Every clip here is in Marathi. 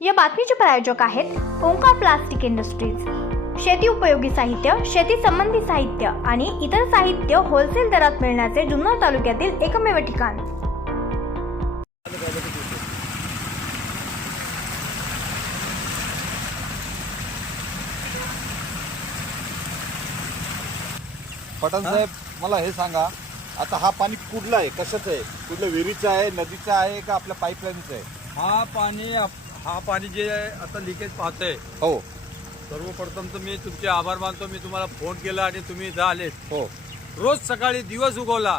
या बातमीचे प्रायोजक आहेत ओंकार प्लास्टिक इंडस्ट्रीज। शेती उपयोगी साहित्य, शेती संबंधी साहित्य आणि इतर साहित्य होलसेल दरात मिळण्याचे जुन्नर तालुक्यातील एकमेव ठिकाण। पठाण साहेब, मला हे सांगा, आता हा पाणी कुठलं आहे, कशाचं आहे? कुठल्या विहिरीचं आहे, नदीचं आहे का आपल्या पाईपलाईनचं आहे? हा पाणी जे आता लिकेज पाहतोय, हो सर्वप्रथम तर मी तुमचे आभार मानतो। मी तुम्हाला फोन केला आणि तुम्ही इथं आलेत। हो, रोज सकाळी दिवस उगवला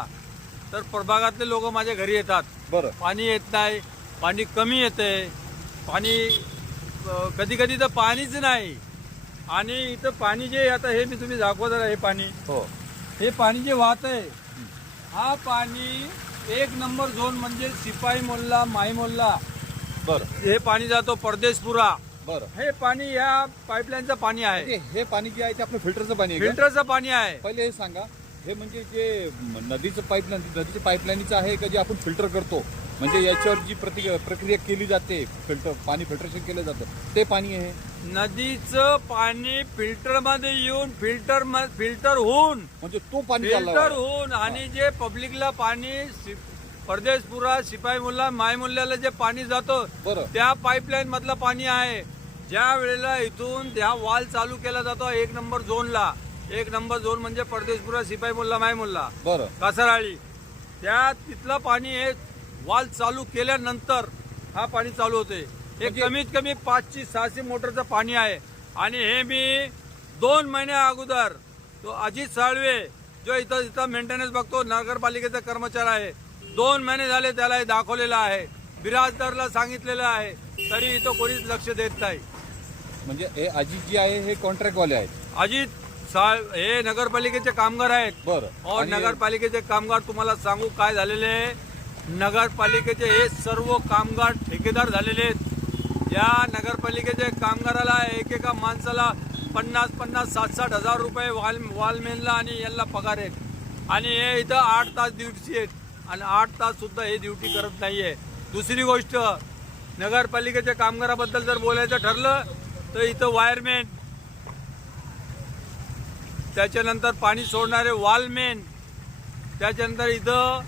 तर प्रभागातले लोक माझ्या घरी येतात। बरं, पाणी येत नाही, पाणी कमी येते, पाणी कधी कधी तर पाणीच नाही। आणि इथं पाणी जे आता हे मी तुम्ही दाखवत आहे, हे पाणी, हो, हे पाणी जे वाहत आहे, हा पाणी 1 नंबर झोन म्हणजे सिपाई मोल्ला, माई मोल्ला, बरं, हे पाणी जातो परदेशपुरा। बरं। हे पाणी या पाईपलाईनचं पाणी आहे, म्हणजे हे पाणी जे आहे ते आपलं फिल्टरचं पाणी आहे का? फिल्टरचं पाणी आहे। पहिले हे सांगा, हे म्हणजे जे नदीचं पाईपलाईनचं आहे का, जे आपण फिल्टर करतो, म्हणजे याच्यावर जी प्रक्रिया केली जाते, पाणी फिल्टरेशन केलं जातं, ते पाणी आहे? नदीचं पाणी फिल्टर मध्ये येऊन फिल्टर होऊन म्हणजे तो पाणी फिल्टर होऊन आणि जे पब्लिकला पाणी परदेशपुरा, सिपाई मुल्ला, माय मुल्ल्याला जे पाणी जातं, बरं, त्या पाईपलाईन मधलं पाणी आहे। ज्या वेळेला इथून त्या वाल चालू केला जातो 1 नंबर झोनला, 1 नंबर झोन म्हणजे परदेशपुरा, सिपाई मुल्ला, माय मुल्ला, बरं, कासराळी, त्या तिथलं पाणी हे वाल चालू केल्यानंतर हा पाणी चालू होते। हे कमीत कमी 500-600 मोटरचं पाणी आहे। आणि हे मी 2 महिन्या अगोदर तो अजित साळवे जो इथं मेंटेनन्स बघतो, नगरपालिकेचा कर्मचारी आहे, 2 महिने झाले त्याला हे दाखवलेलं आहे, बिराजदारला सांगितलेलं आहे, तरी इथं कोणीच लक्ष देत नाही। म्हणजे हे अजित जी आहे हे कॉन्ट्रॅक्टवाले आहेत? अजित हे नगरपालिकेचे कामगार आहेत। बरं, और नगरपालिकेचे कामगार तुम्हाला सांगू काय झालेले आहे, नगरपालिकेचे हे सर्व कामगार ठेकेदार झालेले आहेत। या नगरपालिकेच्या कामगाराला एकेका माणसाला 50-50, 60-60 हजार रुपये वालमेनला आणि यांना पगार आहेत। आणि हे इथं 8 तास ड्युटी आहेत आणि 8 तास सुद्धा हे ड्युटी करत नाहीये। दुसरी गोष्ट, नगरपालिकेच्या कामगाराबद्दल जर बोलायचं ठरलं तर इथं वायरमॅन, त्याच्यानंतर पाणी सोडणारे वालमेन, त्याच्यानंतर इथं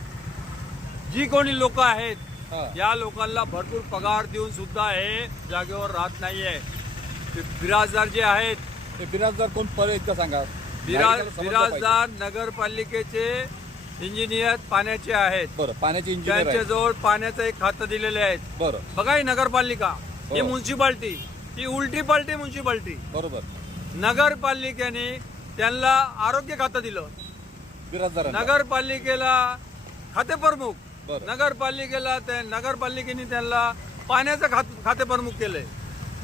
जी कोणी लोक आहेत या लोकांना भरपूर पगार देऊन सुद्धा हे जागेवर राहत नाहीये। बिराजदार जे आहेत, ते बिराजदार कोण पर्यंत का सांगा? बिराजदार नगरपालिकेचे इंजिनियर पाण्याचे आहेत। बरं, पाण्याचे इंजिनियर त्यांच्याजवळ पाण्याचं एक खातं दिलेले आहेत। बरं, बघा, ही नगरपालिका, ही म्युन्सिपाल्टी, ही उलटी पाल्टी म्युन्सिपाल्टी। बरोबर, नगरपालिकेने त्यांना आरोग्य खातं दिलं, बिराजदार नगरपालिकेला खाते प्रमुख, बरं, नगरपालिकेने त्यांना पाण्याचं खाते प्रमुख केले,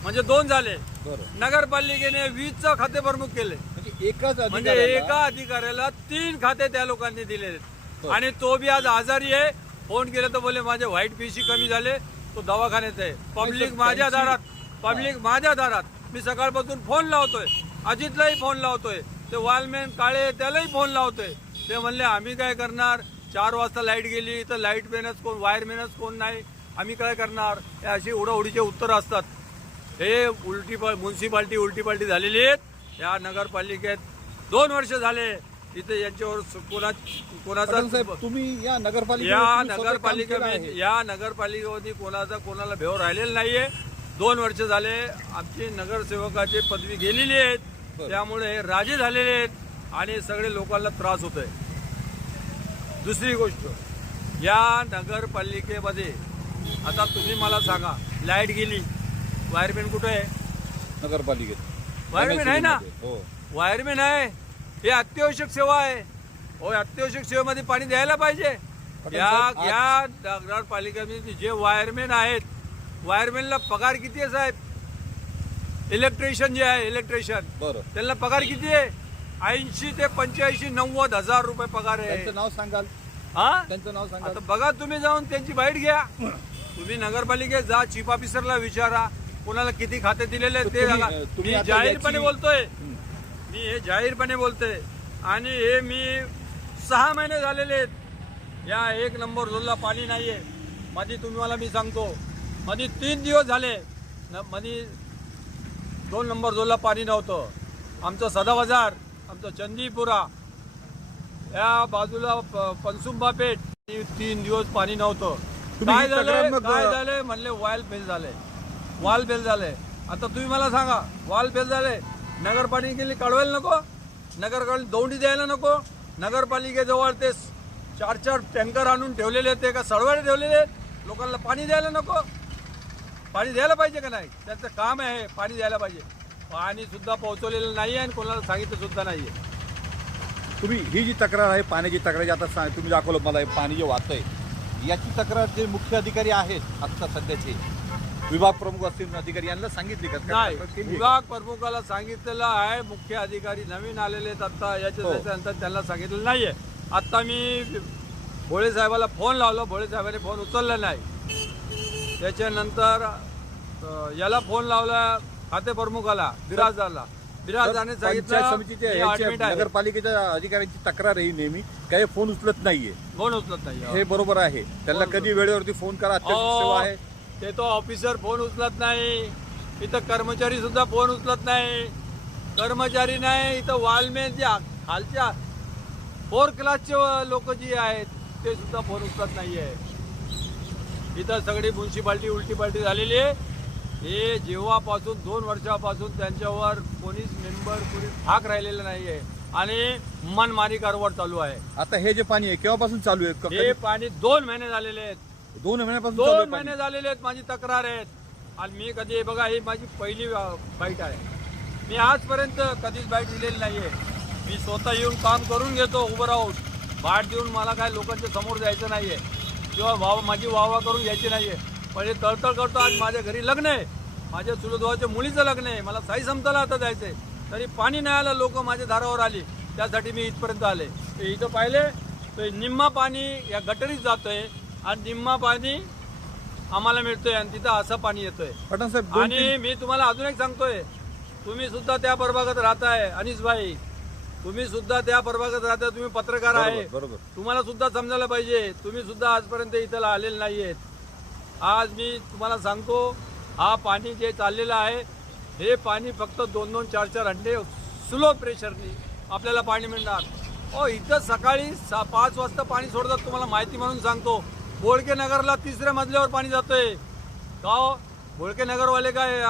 म्हणजे 2 झाले। बरं, नगरपालिकेने वीजचं खाते प्रमुख केले, म्हणजे एका अधिकाऱ्याला 3 खाते त्या लोकांनी दिले। आणि तो बी आज आजारी आहे। फोन केलं तर बोले माझे व्हाईट पीसी कमी झाले, तो दवाखान्यात आहे। पब्लिक माझ्या दारात मी सकाळपासून फोन लावतोय, अजितलाही फोन लावतोय, ते वालमॅन काळे त्यालाही फोन लावतोय। ते म्हणले आम्ही काय करणार, 4 वाजता लाईट गेली तर लाईट मॅनच कोण, वायरमॅनच कोण नाही, आम्ही काय करणार, हे अशी उडीचे उत्तर असतात। हे म्युन्सिपाल्टी उलटी पाल्टी झालेली आहेत। या नगरपालिकेत 2 वर्ष झाले इथे यांच्यावर कोणाचा, तुम्ही या नगरपालिकेमध्ये कोणाला भेव राहिलेला नाहीये। 2 वर्ष झाले आमची नगरसेवकाची पदवी गेलेली आहेत, त्यामुळे हे राजे झालेले आहेत आणि सगळे लोकांना त्रास होतोय। दुसरी गोष्ट, या नगरपालिकेमध्ये आता तुम्ही मला सांगा, लाईट गेली, वायरमॅन कुठे आहे? नगरपालिकेत वायरमॅन आहे ना, हो, वायरमॅन आहे। हे अत्यावश्यक सेवा आहे, हो, अत्यावश्यक सेवेमध्ये पाणी द्यायला पाहिजे। या नगरपालिकेमध्ये जे वायरमॅन आहेत, वायरमॅनला पगार किती आहे साहेब? इलेक्ट्रिशियन जे आहे, इलेक्ट्रिशियन, बरं, त्यांना पगार किती आहे? 80 ते 85-90 हजार रुपये पगार आहे। त्यांचं नाव सांगाल? हा, त्यांचं नाव सांगा। आता बघा, तुम्ही जाऊन त्यांची बाईट घ्या, तुम्ही नगरपालिकेत जा, चीफ ऑफिसरला विचारा कोणाला किती खाते दिलेले ते सांगा। मी जाहीरपणे बोलतोय, मी हे जाहीरपणे बोलतोय। आणि हे मी 6 महिने झालेले आहेत या 1 नंबर झोनला पाणी नाहीये। मध्ये तुम्हाला मी सांगतो, मध्ये 3 दिवस झाले मध्ये 2 नंबर झोनला पाणी नव्हतं. आमचं सदा बाजार, आमचं चंदीपुरा, या बाजूला पनसुंबा पेठ 3 दिवस पाणी नव्हतं. तुम्ही काय ही तक्रार झालंय मग- काय झालंय म्हणले वाल फेल झाले. आता तुम्ही मला सांगा, वाल फेल झाले, नगरपालिकेने कळवायला नको? नगरपालिका दौंडी द्यायला नको? नगरपालिकेजवळ ते 4 टँकर आणून ठेवलेले आहेत, ते का सळवाडे ठेवलेले आहेत? लोकांना पाणी द्यायला नको? पाणी द्यायला पाहिजे का नाही? त्यांचं काम आहे पाणी द्यायला पाहिजे. पाणी सुद्धा पोहोचवलेलं नाही आहे आणि कोणाला सांगितलं सुद्धा नाहीये. तुम्ही ही जी तक्रार आहे पाण्याची तक्रार जी आता तुम्ही दाखवलं मला, हे पाणी जे वाहतंय याची तक्रार जे मुख्य अधिकारी आहेत आता सध्याचे विभाग प्रमुख असतील अधिकारी यांना सांगितली का? नाही, तक्रार केली आहे? विभाग प्रमुखाला सांगितलेलं आहे. मुख्य अधिकारी नवीन आलेले आहेत आता, त्याच्यानंतर त्यांना सांगितलं नाहीये. आता मी भोळे साहेबाला फोन लावला, भोळे साहेबांनी फोन उचलला नाही. त्याच्यानंतर याला फोन लावला खाते प्रमुखाला, बिराजदारने पंचायत सांगितलं समितीच्या मी याच्या admit आहे. नगरपालिकेच्या अधिकाऱ्यांची तक्रार आहे नेहमी काही फोन उचलत नाहीये. फोन उचलत नाही. हे बरोबर आहे. त्यांना फोन कधी वेळेवरती फोन करा, अत्यावश्यक सेवा आहे. ते तो ऑफिसर फोन उचलत नाही. इथं कर्मचारी सुद्धा फोन उचलत नाही. कर्मचारी नाही, इथं वालमेन जे खालच्या 4 क्लासचे लोक जी आहेत ते सुद्धा फोन उचलत नाहीये. इथं सगळी म्युन्सिपाल्टी उलटी पालटी झालेली आहे. हे जेव्हापासून 2 वर्षापासून त्यांच्यावर कोणीच मेंबर कोणी भाग राहिलेला नाहीये आणि मनमानी कारभार चालू आहे. आता हे जे पाणी आहे केव्हापासून चालू आहे? हे पाणी 2 महिने झालेले आहेत. 2 महिन्यापासून चालू आहे 2 पाणी. महिने झालेले आहेत. माझी तक्रार आहेत आणि मी कधी बघा, ही माझी पहिली बाईट आहे. मी आजपर्यंत कधीच बाईट दिलेली नाहीये. मी स्वतः येऊन काम करून घेतो उभं राहून. बाईट देऊन मला काय लोकांच्या समोर जायचं नाहीये किंवा माझी वाहवा करून घ्यायची नाहीये. पण हे तळतळ करतो. आज माझ्या घरी लग्न आहे, माझ्या चुलत भावाच्या मुलीचं लग्न आहे, मला साई समताला आता जायचंय, तरी पाणी नाही आलं. लोक माझ्या दारावर आली, त्यासाठी मी इथपर्यंत आले. ते इथं पाहिले तर निम्मा पाणी या गटरीत जातोय आणि निम्मा पाणी आम्हाला मिळतोय आणि तिथं असं पाणी येतोय. पठाण साहेब आणि मी तुम्हाला अजून एक सांगतोय, तुम्ही सुद्धा त्या प्रभागात राहताय अनिस भाई, तुम्ही सुद्धा त्या प्रभागात राहताय, तुम्ही पत्रकार आहे, बरोबर. तुम्हाला सुद्धा समजायला पाहिजे. तुम्ही सुद्धा आजपर्यंत इथं आलेले नाहीयेत. आज मी तुम्हाला सांगतो, हा पाणी जे चाललेलं आहे हे पाणी फक्त 2-2, 4-4 अंडे स्लो प्रेशरनी आपल्याला पाणी मिळणार. इथं सकाळी 5 वाजता पाणी सोडतात. तुम्हाला माहिती म्हणून सांगतो, बोळके नगरला 3ऱ्या मजल्यावर पाणी जातोय. का हो? बोळके नगरवाले काय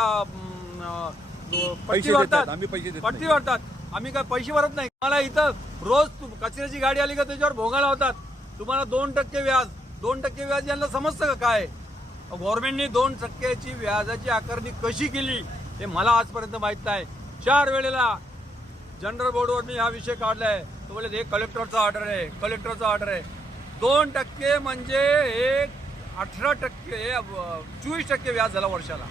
पट्टी भरतात? आम्ही पैसे देत पट्टी नाही. भरतात. आम्ही काय पैसे भरत नाही. मला इथं रोज कचऱ्याची गाडी आली का त्याच्यावर भोंगा लावतात. तुम्हाला 2% व्याज, 2% व्याज यांना समजतं का काय? गव्हर्नमेंटने 2% व्याजाची आकारणी कशी केली हे मला आजपर्यंत माहित नाही. 4 वेळेला जनरल बोर्डवर मी हा विषय काढलाय. तो बोलले हे कलेक्टरचा ऑर्डर आहे, कलेक्टरचा ऑर्डर आहे. 2% म्हणजे हे 18%, 24% व्याज झाला वर्षाला.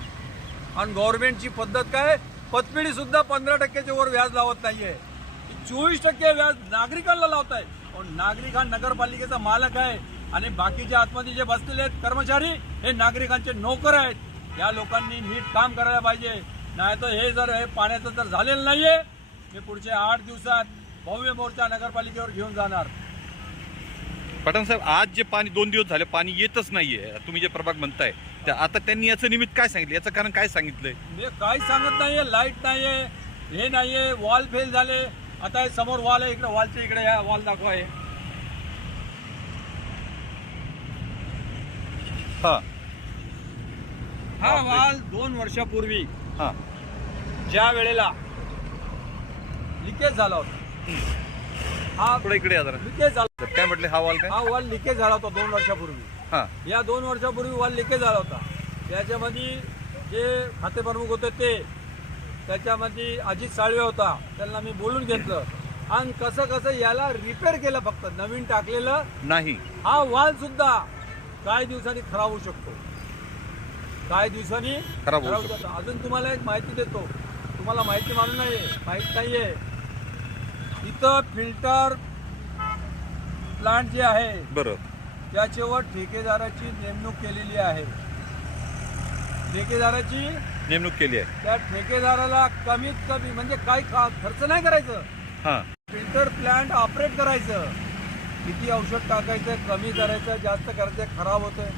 आणि गव्हर्नमेंटची पद्धत काय, पतपिढी सुद्धा 15%च्या वर व्याज लावत नाहीये. 24% व्याज नागरिकांना लावताय. पण नागरिक हा नगरपालिकेचा मालक आहे आणि बाकीचे आतमध्ये जे बसलेले आहेत कर्मचारी हे नागरिकांचे नोकर आहेत. या लोकांनी नीट काम करायला पाहिजे. नाही तर हे पाण्याचं जर झालेलं नाहीये, मी पुढच्या 8 दिवसात भव्य मोर्चा नगरपालिकेवर घेऊन जाणार. पठाण साहेब, आज जे पाणी 2 दिवस झाले पाणी येतच नाहीये, तुम्ही जे प्रभाग म्हणताय आता त्यांनी याचं निमित्त काय सांगितलं, याचं कारण काय सांगितलंय? मी काही सांगत नाहीये. लाईट नाहीये, हे नाहीये, वॉल फेल झाले. आता हे समोर वॉल आहे, इकडे वॉलच्या इकडे या वॉल दाखवा. आहे हा वॉल 2 वर्षापूर्वी ज्या वेळेला लिकेज झाला होता, हा थोडं इकडे या जरा. लिकेज झाला. काय म्हटले हा वॉल काय? हा वॉल लिकेज झाला होता 2 वर्षापूर्वी. या 2 वर्षापूर्वी वॉल लिकेज झाला होता. त्याच्यामध्ये जे खाते प्रमुख होते ते, त्याच्यामध्ये अजित साळवे होता, त्यांना मी बोलून घेतलं आणि कसं याला रिपेअर केलं, फक्त नवीन टाकलेलं नाही. हा वॉल सुद्धा काही दिवसांनी खराब होऊ शकतो. काही दिवसांनी खराब होऊ शकतो. अजून तुम्हाला एक माहिती देतो, तुम्हाला माहिती माहित नाहीये. इथं फिल्टर प्लांट जे आहे बरं, त्याच्यावर ठेकेदाराची नेमणूक केलेली आहे. ठेकेदाराची नेमणूक केली आहे. त्या ठेकेदाराला कमीत कमी म्हणजे काही खर्च नाही करायचं. फिल्टर प्लांट ऑपरेट करायचं, किती औषध टाकायचं, कमी करायचं, जास्त करायचं, खराब होतंय,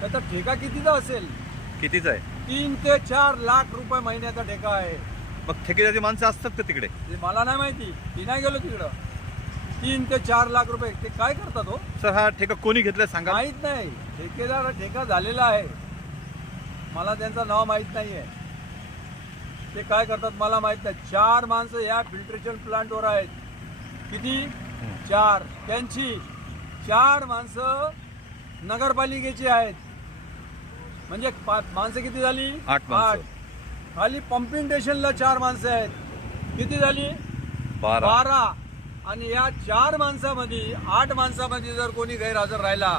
त्याचा ठेका कितीचा असेल? कितीचा आहे? 3 ते 4 लाख रुपये महिन्याचा ठेका आहे. मग ठेकेदारी माणसं असतात का तिकडे? ते मला नाही माहिती, मी नाही गेलो तिकडं. 3 ते 4 लाख रुपये ते काय करतात हो सर हा ठेका कोणी घेतलाय सांगा? माहित नाही. ठेकेदार ठेका झालेला आहे, मला त्यांचं नाव माहित नाहीये. ते काय करतात मला माहित नाही. 4 माणसं या फिल्ट्रेशन प्लांटवर आहेत. किती? 4. त्यांची 4 माणसं नगरपालिकेची आहेत. म्हणजे माणसं किती झाली? 8 माणसं. खाली पंपिंग स्टेशनला 4 माणसं आहेत. किती झाली? 12. आणि या 4 माणसामध्ये 8 माणसामध्ये जर कोणी गैरहजर राहिला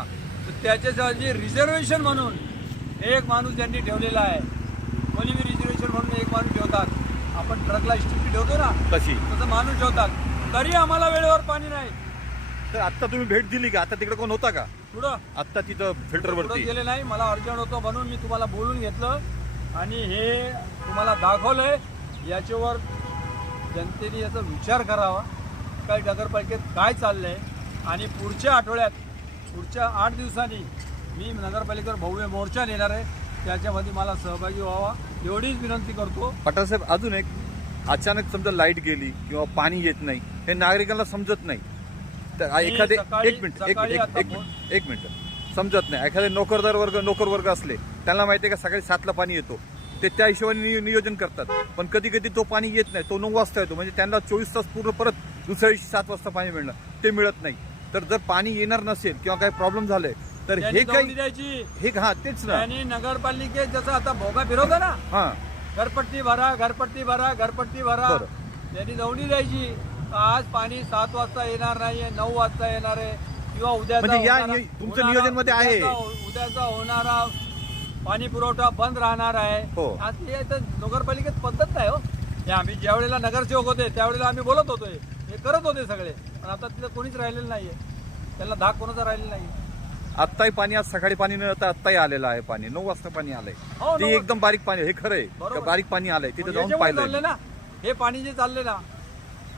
तर त्याच्यासाठी रिझर्वेशन म्हणून एक माणूस त्यांनी ठेवलेला आहे. कोणी बी रिझर्वेशन म्हणून एक माणूस ठेवतात. आपण ट्रकला स्टिपी ठेवतो ना, तशी तसं माणूस ठेवतात. तरी आम्हाला वेळेवर पाणी नाही. तर आता तुम्ही भेट दिली का? आता तिकडे कोण होता का? पुढं आता तिथं फिल्टर वरती गेले नाही. मला अर्जंट होतं म्हणून मी तुम्हाला बोलून घेतलं आणि हे तुम्हाला दाखवलंय. याच्यावर जनतेने याचा विचार करावा, काय नगरपालिकेत काय चाललंय. आणि पुढच्या आठवड्यात, पुढच्या 8 दिवसांनी मी नगरपालिकेवर भव्य मोर्चा नेणार आहे. त्याच्यामध्ये मला सहभागी व्हावा एवढीच विनंती करतो. पठाण साहेब, अजून एक, अचानक समजा लाईट गेली किंवा पाणी येत नाही, हे नागरिकांना समजत नाही. तर एखादे एक मिनिट समजत नाही. एखादे नोकर वर्ग असले, त्यांना माहिती आहे का सकाळी 7ला पाणी येतो, ते त्या हिशोबाने नियोजन करतात. पण कधी कधी तो पाणी येत नाही, तो 9 वाजता येतो. म्हणजे त्यांना 24 तास पूर्ण परत दुसऱ्या दिवशी 7 वाजता पाणी मिळणं, ते मिळत नाही. तर जर पाणी येणार नसेल किंवा काही प्रॉब्लेम झाले तर हे काही द्यायची. हे हा तेच ना. आणि नगरपालिकेत जसं आता भोगा फिरवता ना, हा घरपट्टी भरा, घरपट्टी भरा, घरपट्टी भरा, बरं. त्यांनी दौडी द्यायची. आज पाणी 7 वाजता येणार नाहीये, 9 वाजता येणार आहे किंवा उद्याचा म्हणजे या होणारा- तुमचं नियोजनमध्ये आहे. उद्याचा होणारा पाणी पुरवठा बंद राहणार आहे. हो. आज हे तर नगरपालिकेत पद्धत नाही हो. हे आम्ही ज्या वेळेला नगरसेवक होते त्यावेळेला आम्ही बोलत होतो, हे करत होते सगळे. पण आता तिथं कोणीच राहिलेलं नाहीये, त्यांना धाक कोणाचा राहिलेला नाहीये. आत्ताही पाणी, आज सकाळी पाणी न येता आत्ताही आलेलं आहे पाणी. 9 वाजता पाणी आलंय. हो, ते एकदम बारीक पाणी, हे खरं आहे. बरोबर. बारीक पाणी आलंय, तिथे जाऊन याच्यामुळे पाहिलं. चाललंय ना हे पाणी जे चाललंय ना,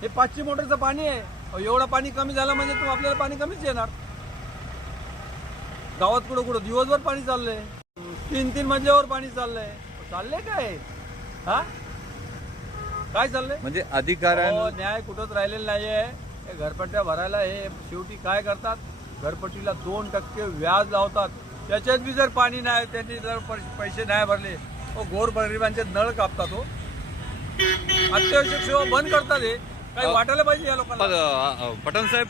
हे 5ची मोटरचं पाणी आहे. एवढं पाणी कमी झालं म्हणजे तू आपल्याला पाणी कमीच येणार. गावात कुठं दिवसभर पाणी चाललंय, 3 मजल्यावर पाणी चाललंय काय? हा काय चाललंय? म्हणजे अधिकाऱ्यांना न्याय कुठंच राहिलेला नाहीये. हे घरपट्ट्या भरायला हे शेवटी काय करतात, घरपट्टीला 2% व्याज लावतात. त्याच्यात बी जर पाणी नाही, त्यांनी जर पैसे नाही भरले, गोरगरिबांचे नळ कापतात. हो, अत्यावश्यक सेवा बंद करतात. हे काही वाटायला पाहिजे या लोकांना. पठाण साहेब,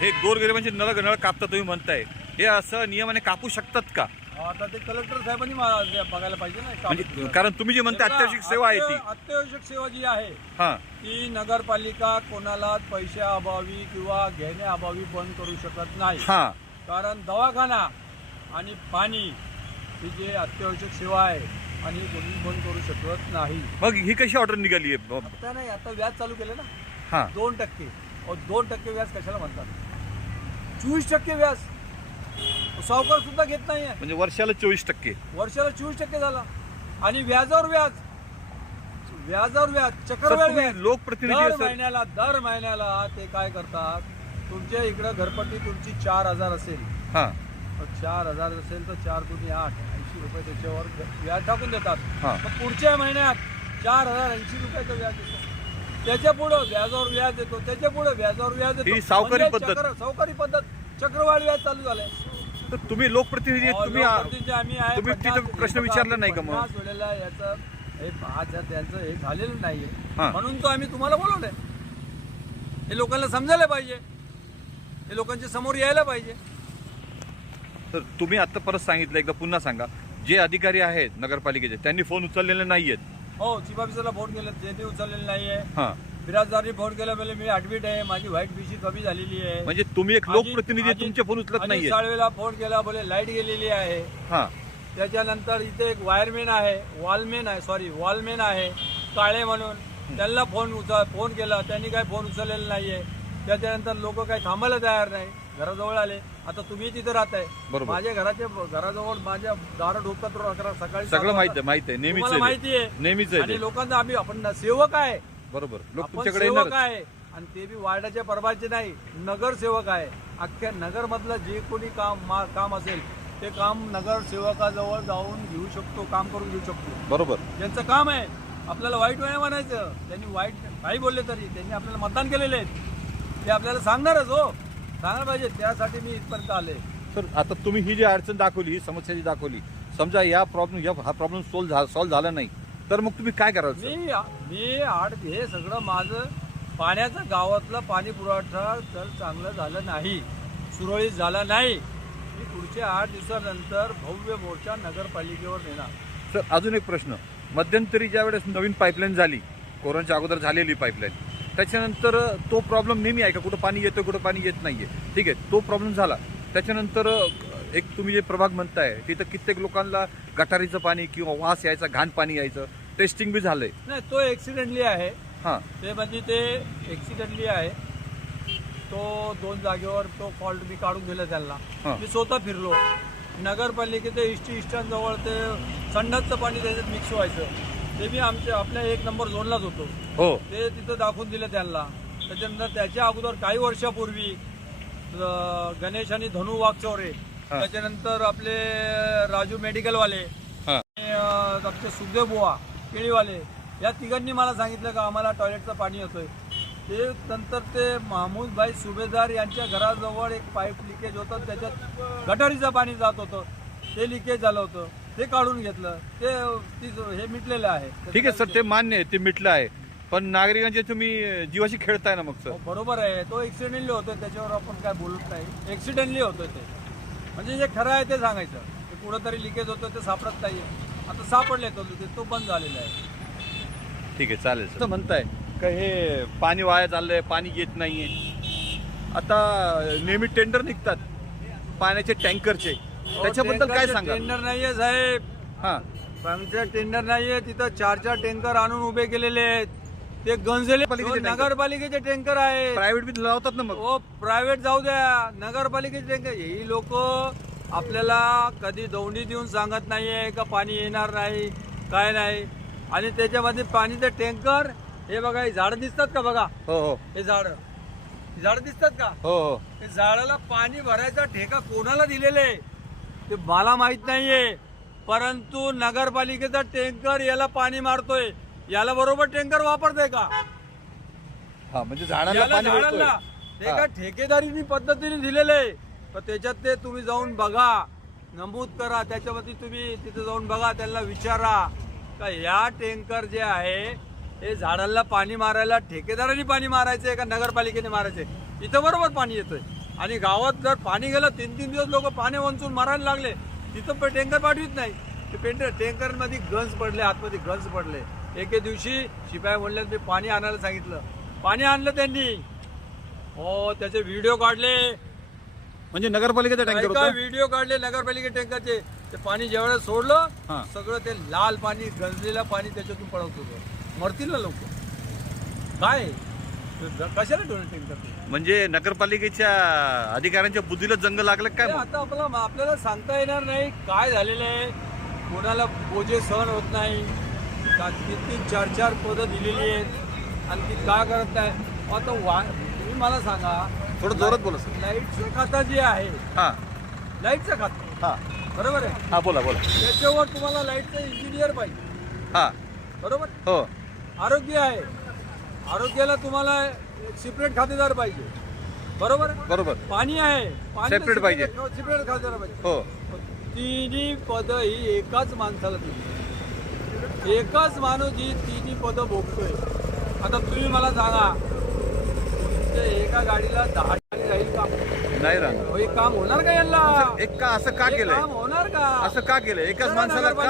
हे गोरगरिबांचे नळ कापतात तुम्ही म्हणताय, हे असं नियमाने कापू शकतात का? आता ते कलेक्टर साहेबांनी बघायला पाहिजे ना. म्हणजे कारण तुम्ही जे म्हणता अत्यावश्यक सेवा आहे ती, अत्यावश्यक सेवा जी आहे हा, ती नगरपालिका कोणाला पैशाअभावी किंवा घेण्याअभावी बंद करू शकत नाही. हा, कारण दवाखाना आणि पाणी ही जे अत्यावश्यक सेवा आहे आणि ही कोणी बंद करू शकत नाही. मग ही कशी ऑर्डर निघाली आहे? आता नाही, आता व्याज चालू केलं ना. हा, 2%. 2% व्याज कशाला म्हणतात? 24% व्याज सावकार सुद्धा घेत नाहीये. म्हणजे वर्षाला 24%. वर्षाला 24% झाला. आणि व्याजावर व्याज चक्रवाढ व्याज. लोकप्रतिनिधी दर महिन्याला ते काय करतात, तुमच्या इकडं घरपट्टी तुमची 4,000 असेल, हा, 4,000 असेल तर 4 दुनी 8, 80 रुपये त्याच्यावर व्याज टाकून देतात. हा. मग पुढच्या महिन्यात 4,080 रुपयाचं व्याज येतो. त्याच्या पुढं व्याजावर व्याज येतो, त्याच्या पुढे व्याजावर व्याज येतो. ही सावकारी म्हणजे पद्धत. सावकारी पद्धत, चक्रवाढ व्याज चालू झालंय. तर तुम्ही लोकप्रतिनिधी आहेत, तुम्ही तिथं प्रश्न विचारला नाही का? मग 50 वेळेला याचं हे 5,000 त्यांचं हे झालेलं नाहीये, हा. म्हणून तो आम्ही तुम्हाला बोलवलंय. हे लोकांना समजायला पाहिजे, हे लोकांच्या समोर यायला पाहिजे. तर तुम्ही आता परत सांगितलं, एकदा पुन्हा सांगा. जे अधिकारी आहेत नगरपालिकेचे, त्यांनी फोन उचललेले नाहीयेत. हो, चीफ ऑफिसरला फोन केला, त्यांनी उचललेलं नाहीये. हा, बिराजदारनी फोन केला, म्हणजे मी ऍडमिट आहे, माझी व्हाईट बीसी कमी झालेली आहे. म्हणजे तुम्ही एक लोकप्रतिनिधी आहे, तुमचे फोन उचलत नाहीये. साळवेला फोन केला, बोले लाईट गेलेली आहे. हा, त्याच्यानंतर इथे एक वायरमॅन आहे, वॉलमॅन आहे काळे म्हणून, त्यांना फोन केला, त्यांनी काही फोन उचललेला नाहीये. त्याच्यानंतर लोक काही थांबायला तयार नाही, घराजवळ आले. आता तुम्ही तिथे राहताय, बरोबर. माझ्या घराजवळ माझ्या दार ढोकत सकाळी सगळं माहिती आहे, नेहमीच माहिती आहे, नेहमीच आणि आहे. लोकांना आपण सेवक आहे, बरोबर, लोक आपण तुमच्याकडे सेवक येणार. आहे. आणि ते बी वार्डाच्या परबाचे नाही, नगरसेवक आहे. अख्ख्या नगर मधलं जे कोणी काम असेल ते काम नगरसेवकाजवळ जाऊन घेऊ शकतो, काम करून घेऊ शकतो. बरोबर. ज्यांचं काम आहे आपल्याला वाईट नाही म्हणायचं. त्यांनी वाईट काही बोलले तरी त्यांनी आपल्याला मतदान केलेले आहेत, ते आपल्याला सांगणारच हो, सांगायला पाहिजे. त्यासाठी मी इथपर्यंत आले. सर आता तुम्ही ही जी अडचण दाखवली, ही समस्या जी दाखवली, समजा हा प्रॉब्लेम सॉल्व्ह झाला नाही तर मग तुम्ही काय कराल सर? मी हे सगळं माझं पाण्याचा गावातला पाणी पुरवठा तर चांगलं झालं नाही, सुरळीत झाला नाही. मी पुढच्या 8 दिवसानंतर भव्य मोर्चा नगरपालिकेवर नेणार. सर अजून एक प्रश्न, मध्यंतरी ज्या वेळेस नवीन पाईपलाईन झाली, कोरोनाच्या अगोदर झालेली पाईपलाईन, त्याच्यानंतर तो प्रॉब्लेम नेहमी आहे का? कुठं पाणी येतं, कुठं पाणी येत नाहीये, ठीक आहे, तो प्रॉब्लेम झाला. त्याच्यानंतर एक तुम्ही जे प्रभाग म्हणताय तिथं कित्येक लोकांना गटारीचं पाणी किंवा वास यायचं, घाण पाणी यायचं, टेस्टिंग बी झालंय. नाही, तो ऍक्सिडेंटली आहे. हां, ते म्हणजे ते ऍक्सिडेंटली आहे. तो 2 जागेवर तो फॉल्ट मी काढून दिला त्यांना. हां. मी स्वतः फिरलो नगरपालिकेच्या इष्टांजवळ. ते संडासचं पाणी त्याच्यात मिक्स व्हायचं, ते मी आपल्या 1 नंबर झोनलाच होतो. हो, ते तिथं दाखवून दिलं त्यांना. त्याच्यानंतर त्याच्या अगोदर काही वर्षापूर्वी गणेश आणि धनु वागचौरे, हा. त्याच्यानंतर आपले राजू मेडिकलवाले, हां, आपले सुखदेव बुवा केळीवाले, या तिघांनी मला सांगितलं का आम्हाला टॉयलेटचं पाणी येतोय. ते नंतर ते महमूदभाई सुभेदार यांच्या घराजवळ एक पाईप लिकेज होतं, त्याच्यात गटारीचं पाणी जात होतं, ते लिकेज झालं होतं, ते काढून घेतलं. ते हे मिटलेलं आहे. ठीक आहे सर, ते मान्य आहे, ते मिटलं आहे, पण नागरिकांचे तुम्ही जीवाशी खेळताय ना मग सर. हो, बरोबर आहे. तो ऍक्सिडेंटली होतोय, त्याच्यावर आपण काय बोलत नाही. ऍक्सिडेंटली होतोय ते, म्हणजे जे खरं आहे ते सांगायचं. ते कुठंतरी लिकेज होतं, ते सापडत नाहीये. आता सापडले तो बंद झालेला आहे. ठीक आहे, चालेल. असं म्हणताय का हे पाणी वाया चाललंय, पाणी येत नाहीये. आता नेहमी टेंडर निघतात पाण्याचे टँकरचे, त्याच्याबद्दल काय सांगा? टेंडर नाहीये साहेब, हां, आमच्या टेंडर नाहीये. तिथं 4 टँकर आणून उभे केलेले आहेत. ते गंजलेले नगरपालिकेचे टँकर आहे. प्रायव्हेट बी लावतात ना मग. हो, प्रायव्हेट जाऊ द्या, नगरपालिकेचे टँकर. ही लोक आपल्याला कधी दौंडी देऊन सांगत नाहीये का पाणी येणार नाही, काय नाही. आणि त्याच्यामध्ये पाणीचे टँकर, हे बघा, हे झाडं दिसतात का? बघा, हो हो हे झाड दिसतात का? हो हो. ते झाडाला पाणी भरायचा ठेका कोणाला दिलेले ते मला माहित नाहीये, परंतु नगरपालिकेचा टँकर याला पाणी मारतोय. याला बरोबर टँकर वापरतोय का? हा, म्हणजे झाडाला याला पाणी झाडाला मिळतोय. ते का ठेकेदारी पद्धतीने दिलेले. तर त्याच्यात ते तुम्ही जाऊन बघा, नमूद करा. त्याच्यामध्ये तुम्ही तिथे जाऊन बघा, त्यांना विचारा का या टँकर जे आहे हे झाडाला पाणी मारायला ठेकेदारांनी पाणी मारायचंय का नगरपालिकेने मारायचंय? इथं बरोबर पाणी येतोय. आणि गावात जर पाणी गेलं, 3-3 दिवस लोक पाणी वंचून मारायला लागले, तिथं टँकर पाठवित नाही. ते टँकरमध्ये गंज पडले, आतमध्ये गंज पडले. एके दिवशी शिपाई म्हणले, मी पाणी आणायला सांगितलं, पाणी आणलं त्यांनी. हो, त्याचे व्हिडिओ काढले. म्हणजे नगरपालिकेचा टँकर होता. व्हिडिओ काढले नगरपालिके टँकरचे. ते पाणी ज्यावेळेस सोडलं, हा. सगळं ते लाल पाणी, गंजलेलं पाणी त्याच्यातून पडत होतं. मरतील ना लोक. काय कशाला डोनेटिंग करते? म्हणजे नगरपालिकेच्या अधिकाऱ्यांच्या बुद्धीला जंग लागलं काय मग? आता आपल्याला सांगता येणार नाही काय झालेलं आहे. कोणाला बोजे सहन होत नाही. 3-4 पदं दिलेली आहेत आणि ती का करत नाही. आता तुम्ही मला सांगा, थोडं जोरात बोला सर. लाईटचं खातं जे आहे, हा लाईटचं खातं, हा बरोबर आहे, हा, बोला बोला. त्याच्यावर तुम्हाला लाईटचं इंजिनियर पाहिजे, हा, बरोबर. हो, आरोग्य आहे, आरोग्याला तुम्हाला सेपरेट खातेदार पाहिजे, बरोबर. बरोबर. पाणी आहे, Separate पाहिजे. सेपरेट खातेदार पाहिजे. हो. तिन्ही पदं ही एकाच माणसाला दिली. एकाच माणूस ही तिन्ही पदं भोगतोय. आता तुम्ही मला सांगा, तुमच्या एका गाडीला 10 गाडी राहील का? नाही राहणार. हे काम होणार का यांना? एक का असं का हे केलंय? काम होणार का? असं का केलंय? एकाच माणसाला का?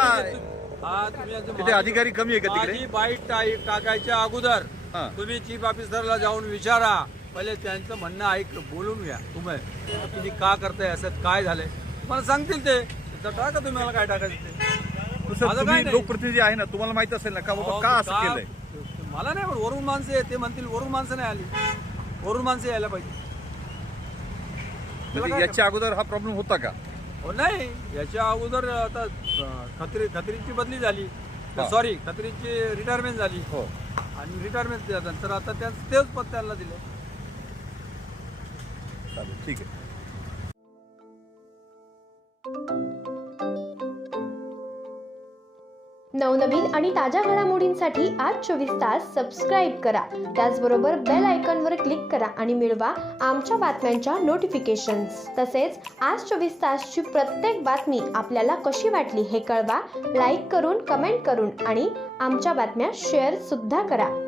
हा, तुम्ही तिथे अधिकारी कमी आहे का तिकडे? माझी बाईट टाकायच्या अगोदर हा. तुम्ही चीफ ऑफिसरला जाऊन विचारा. पहिले त्यांचं म्हणणं ऐक, बोलून घ्या. तुम्ही का करताय असं, काय झालंय मला सांगतील ते. टाका तुम्ही, मला काय टाकायचं ते. सर, माझं काय तुम्ही नाही. लोकप्रतिनिधी आहे ना, तुम्हाला माहित असेल ना का बाबा का असं केलंय? मला नाही, पण वरून माणसं आहे, ते म्हणतील वरून माणसं नाही आली, वरून माणसं यायला पाहिजे. म्हणजे याच्या अगोदर हा प्रॉब्लेम होता का? हो, नाही, याच्या अगोदर आता खत्रीची बदली झाली, हा. सॉरी, खत्रीची रिटायरमेंट झाली. हो. आणि रिटायरमेंट नंतर आता तेच पद त्यांना दिले. चालेल, ठीक आहे. नवनवीन आणि ताज्या घडामोडींसाठी आज 24 तास सबस्क्राईब करा. त्याचबरोबर बेल आयकॉनवर क्लिक करा आणि मिळवा आमच्या बातम्यांच्या नोटिफिकेशन्स. तसेच आज 24 तासची प्रत्येक बातमी आपल्याला कशी वाटली हे कळवा. लाईक करून, कमेंट करून आणि आमच्या बातम्या शेअर सुद्धा करा.